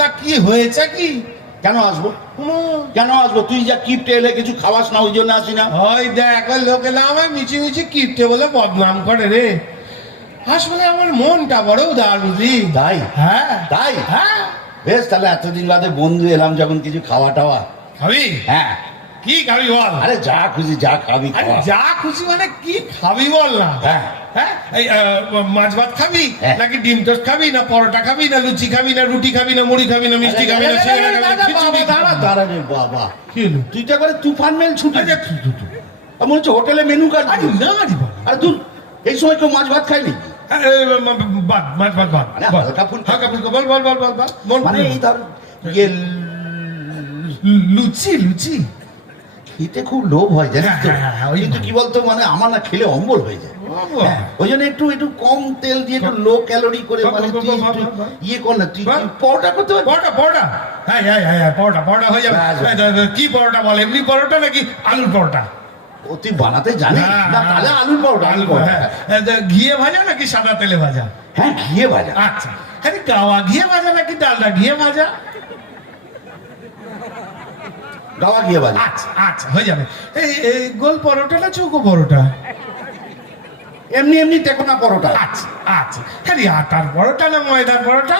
না কি হয়েছে কি? কেন আসবো? কেন আসবো? তুই যা কিপটে এলে কিছু খাওয়াস না, ওই জন্য আসি না। ওই দেখ লোক এলে আমায় মিছি মিছি কিপটে বলে বদনাম করে রে। আসলে আমার মনটা বড় উদার বুঝলি। তাই? হ্যাঁ তাই? হ্যাঁ। বেশ, তাহলে এতদিন বাদে বন্ধু এলাম যখন, কিছু খাওয়া টাওয়া। খাবি? হ্যাঁ। কি খাবি বল? আরে যা খুশি যা খাবি আরে খাওয়া। যা খুশি মানে কি খাবি বল না। হ্যাঁ হ্যাঁ এই মাছ ভাত খাবি হ্যাঁ। নাকি ডিম টোস্ট খাবি না পরোটা খাবি না লুচি খাবি না রুটি খাবি না মুড়ি খাবি না মিষ্টি খাবি না সিঙ্গারা খাবি না খিচুড়ি দাঁড়া খাবি? দাঁড়া রে বাবা, কি হলো? তুই তো একবারে তুফান মেল ছুটি। আরে মনে হচ্ছে হোটেলে মেনু কার্ড। আরে না রে বাবা। আরে তুই এই সময় কেউ মাছ ভাত খায়নি? বাদ মাছ ভাত বাদ আরে হালকা ফুলকা। হালকা ফুলকা বল বল বল বল বল বল। মানে এই ধর ইয়ে লুচি লুচি খেতে খুব লোভ হয় জানিস তো। হ্যাঁ, হ্যাঁ, হ্যাঁ, ওই কিন্তু কি বলতো, মানে আমার না খেলে অম্বল হয়ে যায়। বাবা। হ্যাঁ, ওই জন্য একটু একটু কম তেল দিয়ে একটু লো ক্যালোরি করে, মানে তুই ইয়ে কর না, তুই পরোটা করতে পারবি? পরোটা পরোটা হ্যাঁ হ্যাঁ হ্যাঁ পরোটা পরোটা হয়ে যাবে। কি পরোটা বল? এমনি পরোটা নাকি আলুর পরোটা? ও তুই বানাতে জানিস হ্যাঁ, না? তাহলে আলুর পরোটা। আলু হ্যাঁ। ঘিয়ে ভাজা নাকি সাদা তেলে ভাজা? হ্যাঁ, ঘিয়ে ভাজা। আচ্ছা, আরে গাওয়া ঘিয়ে ভাজা নাকি ডালডা ঘিয়ে ভাজা? গাওয়া ঘিয়ে ভাজা। আচ্ছা আচ্ছা হয়ে যাবে। এই গোল পরোটা না চৌকো পরোটা? এমনি এমনি টেকোনা পরোটা। আচ্ছা আচ্ছা, খালি আটার পরোটা না ময়দার পরোটা?